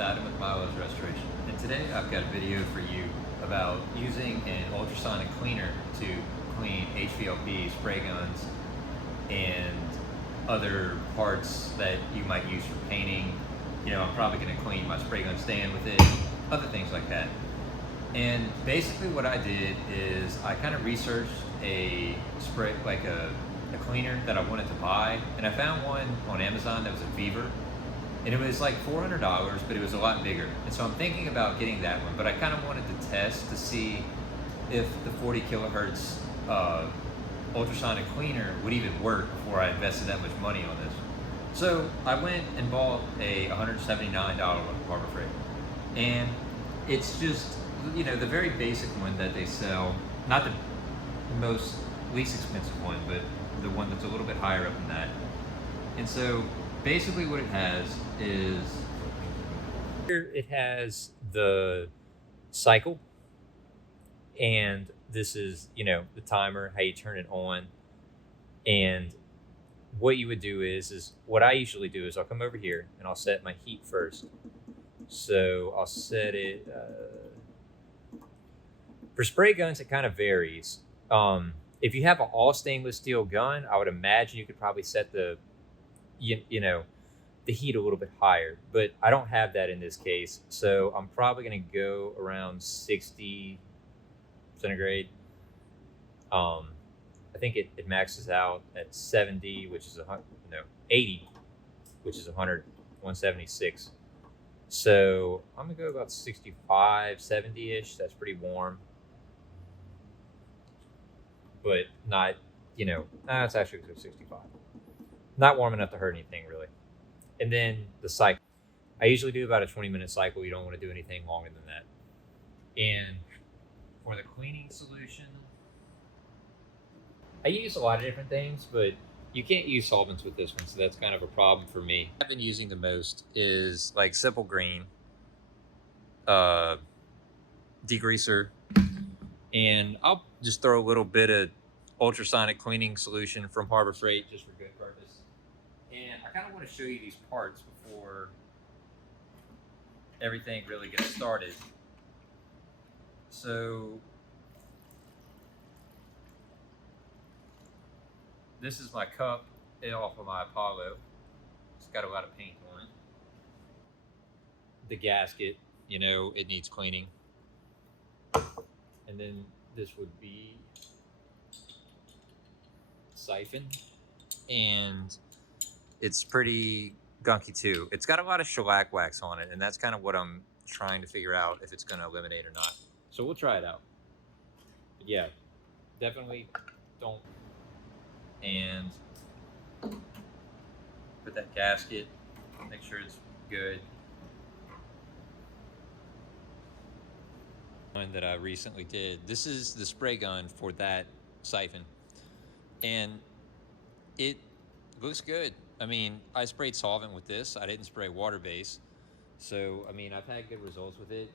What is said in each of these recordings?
Adam with Milo's Restoration, and today I've got a video for you about using an ultrasonic cleaner to clean HVLP spray guns and other parts that you might use for painting. You know, I'm probably going to clean my spray gun stand with it, other things like that. And basically what I did is I kind of researched a spray, like a cleaner that I wanted to buy, and I found one on Amazon that was a Fever, and it was like $400, but it was a lot bigger. And so I'm thinking about getting that one, but I kind of wanted to test to see if the 40 kilohertz ultrasonic cleaner would even work before I invested that much money on this. So I went and bought a $179 one from Harbor Freight, and it's just, you know, the very basic one that they sell, not the least expensive one, but the one that's a little bit higher up than that. And so basically what it has is, here it has the cycle, and this is, you know, the timer, how you turn it on. And what you would do is what I usually do is I'll come over here and I'll set my heat first. So I'll set it, for spray guns, it kind of varies. If you have an all stainless steel gun, I would imagine you could probably set the, you know, the heat a little bit higher, but I don't have that in this case. So I'm probably going to go around 60 centigrade. I think it maxes out at 70, which is 80, which is 176. So I'm gonna go about 65, 70-ish. That's pretty warm, but not, you know, it's actually 65. Not warm enough to hurt anything really. And then the cycle. I usually do about a 20-minute cycle. You don't want to do anything longer than that. And for the cleaning solution, I use a lot of different things, but you can't use solvents with this one, so that's kind of a problem for me. What I've been using the most is like Simple Green, degreaser, and I'll just throw a little bit of ultrasonic cleaning solution from Harbor Freight just for good purpose. And I kind of want to show you these parts before everything really gets started. So this is my cup off of my Apollo. It's got a lot of paint on it. The gasket, you know, it needs cleaning. And then this would be siphon, and it's pretty gunky too. It's got a lot of shellac wax on it, and that's kind of what I'm trying to figure out if it's going to eliminate or not. So we'll try it out. But yeah, definitely don't. And put that gasket, make sure it's good. One that I recently did, this is the spray gun for that siphon, and it looks good. I mean, I sprayed solvent with this. I didn't spray water base. So, I mean, I've had good results with it.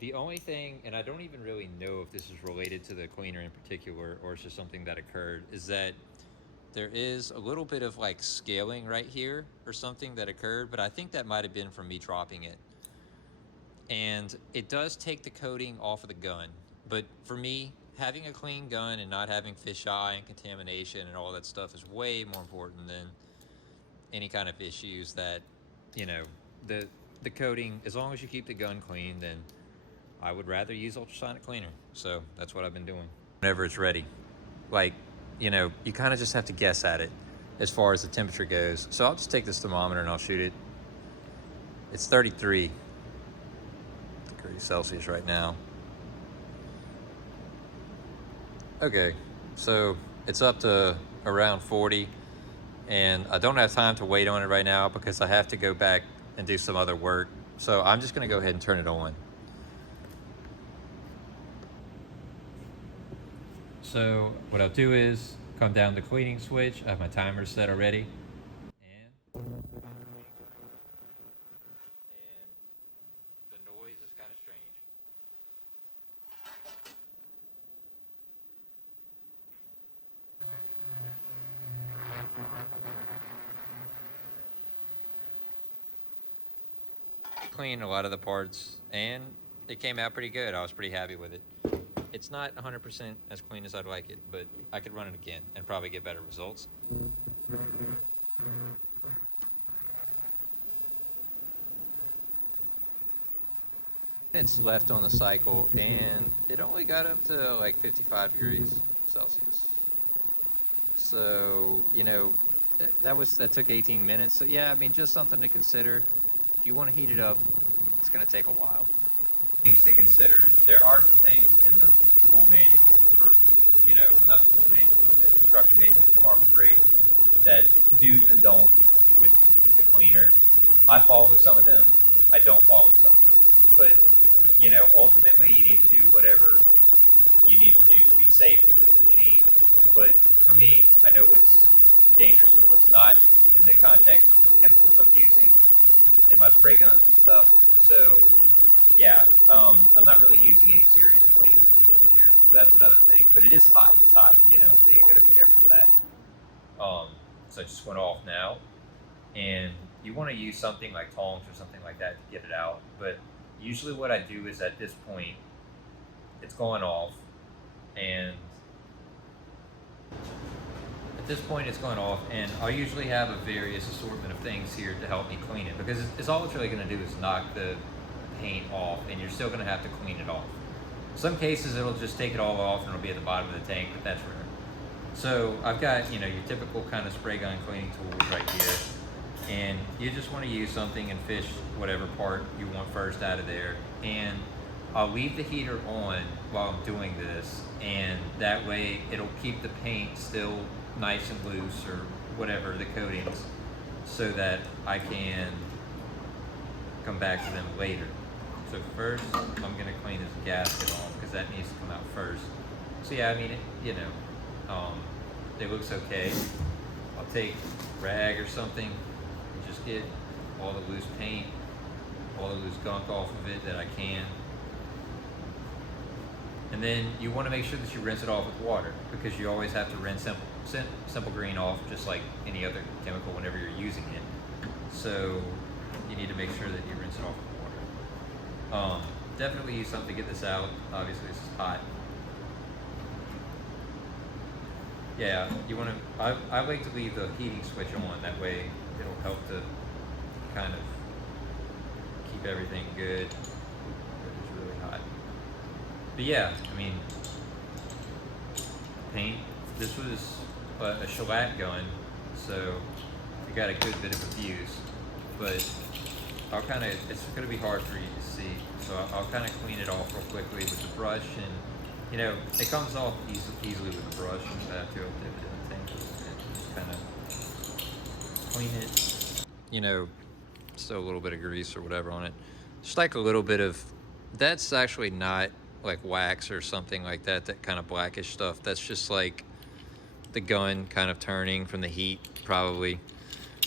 The only thing, and I don't even really know if this is related to the cleaner in particular or it's just something that occurred, is that there is a little bit of like scaling right here or something that occurred, but I think that might have been from me dropping it. And it does take the coating off of the gun. But for me, having a clean gun and not having fisheye and contamination and all that stuff is way more important than any kind of issues that, you know, the coating, as long as you keep the gun clean, then I would rather use ultrasonic cleaner. So that's what I've been doing. Whenever it's ready. Like, you know, you kind of just have to guess at it as far as the temperature goes. So I'll just take this thermometer and I'll shoot it. It's 33 degrees Celsius right now. Okay, so it's up to around 40, and I don't have time to wait on it right now because I have to go back and do some other work. So I'm just gonna go ahead and turn it on. So what I'll do is come down the cleaning switch. I have my timer set already. And the noise is kind of strange. cleaned a lot of the parts and it came out pretty good. I was pretty happy with it. It's not 100% as clean as I'd like it, but I could run it again and probably get better results. It's left on the cycle and it only got up to like 55 degrees Celsius. So, you know, that took 18 minutes. So yeah, I mean, just something to consider. If you want to heat it up, it's going to take a while. Things to consider. There are some things in the rule manual for, you know, not the rule manual, but the instruction manual for Harbor Freight that do's and don'ts with the cleaner. I follow some of them. I don't follow some of them. But, you know, ultimately you need to do whatever you need to do to be safe with this machine. But for me, I know what's dangerous and what's not in the context of what chemicals I'm using in my spray guns and stuff. So yeah, I'm not really using any serious cleaning solutions here. So that's another thing. But it is hot. It's hot, you know, so you gotta be careful with that. So I just went off now, and you want to use something like tongs or something like that to get it out. But usually what I do is at this point, it's going off, and at this point it's going off, and I'll usually have a various assortment of things here to help me clean it, because it's all it's really going to do is knock the paint off, and you're still going to have to clean it off. Some cases it'll just take it all off and it'll be at the bottom of the tank, but that's rare. So I've got, you know, your typical kind of spray gun cleaning tools right here, and you just want to use something and fish whatever part you want first out of there. And I'll leave the heater on while I'm doing this, and that way it'll keep the paint still nice and loose, or whatever the coatings, so that I can come back to them later. So first I'm going to clean this gasket off because that needs to come out first. So yeah, I mean, it looks okay. I'll take a rag or something and just get all the loose paint, all the loose gunk off of it that I can. And then you want to make sure that you rinse it off with water, because you always have to rinse simple green off just like any other chemical whenever you're using it. So you need to make sure that you rinse it off with water. Definitely use something to get this out. Obviously this is hot. Yeah, you want to, I like to leave the heating switch on, that way it'll help to kind of keep everything good. It's really hot. But yeah, I mean, paint, this was a shellac gun, so you got a good bit of a fuse, but I'll kind of, it's going to be hard for you to see, so I'll kind of clean it off real quickly with the brush. And you know, it comes off easily with a brush. I have to dip it in the tank and just kind of clean it. You know, still a little bit of grease or whatever on it. Just like a little bit of, that's actually not like wax or something like that, that kind of blackish stuff. That's just like the gun kind of turning from the heat, probably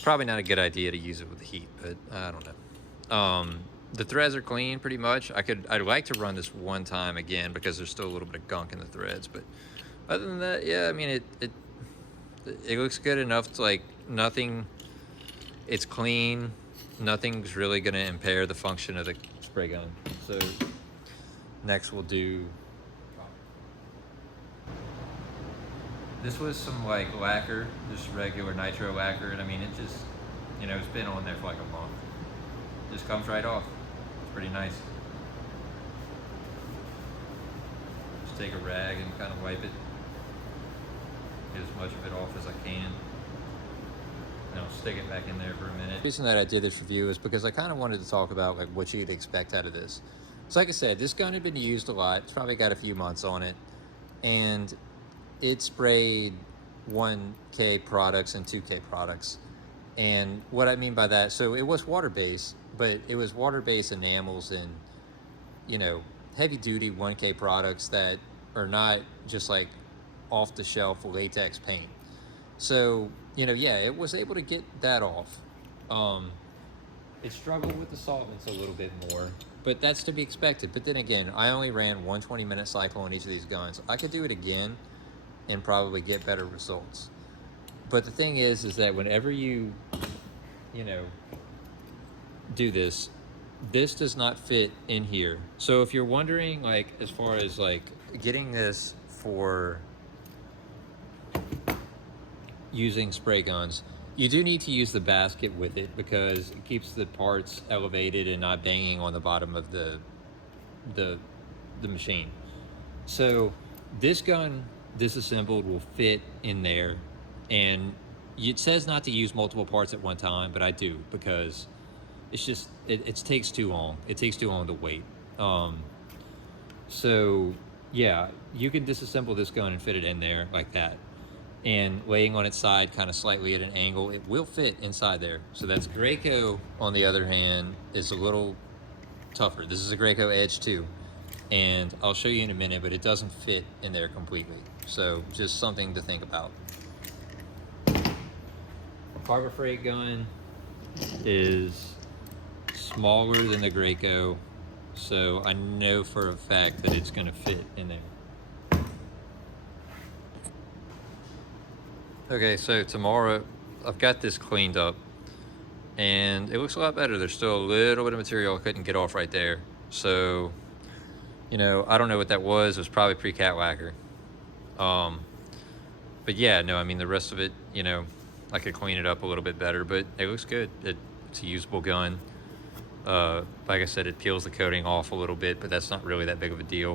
not a good idea to use it with the heat, but I don't know. The threads are clean pretty much. I'd like to run this one time again because there's still a little bit of gunk in the threads, but other than that, yeah, I mean, it looks good enough to, like, nothing, it's clean, nothing's really gonna impair the function of the spray gun. So next we'll do, this was some like lacquer, just regular nitro lacquer, and I mean, it just, you know, it's been on there for like a month. Just comes right off. It's pretty nice. Just take a rag and kind of wipe it. Get as much of it off as I can. And I'll stick it back in there for a minute. The reason that I did this review is because I kind of wanted to talk about like what you'd expect out of this. So like I said, this gun had been used a lot. It's probably got a few months on it. And it sprayed 1K products and 2K products. And what I mean by that, so it was water-based, but it was water-based enamels and, you know, heavy-duty 1K products that are not just like off-the-shelf latex paint. So, you know, yeah, it was able to get that off. It struggled with the solvents a little bit more, but that's to be expected. But then again, I only ran one 20-minute cycle on each of these guns. I could do it again and probably get better results. But the thing is that whenever you know, do this, this does not fit in here. So if you're wondering, like, as far as like getting this for using spray guns, you do need to use the basket with it because it keeps the parts elevated and not banging on the bottom of the machine. So this gun disassembled will fit in there, and it says not to use multiple parts at one time, but I do because it's just it takes too long. It takes too long to wait. So yeah, you can disassemble this gun and fit it in there like that, and laying on its side kind of slightly at an angle, it will fit inside there. So that's Graco. On the other hand, is a little tougher. This is a Graco Edge 2, and I'll show you in a minute, but it doesn't fit in there completely. So just something to think about. Harbor Freight gun is smaller than the Graco, so I know for a fact that it's going to fit in there. Okay, so tomorrow I've got this cleaned up and it looks a lot better. There's still a little bit of material I couldn't get off right there. So, you know, I don't know what that was. It was probably pre-cat lacquer. But yeah, no, I mean, the rest of it, you know, I could clean it up a little bit better, but it looks good. It's a usable gun. Like I said, it peels the coating off a little bit, but that's not really that big of a deal.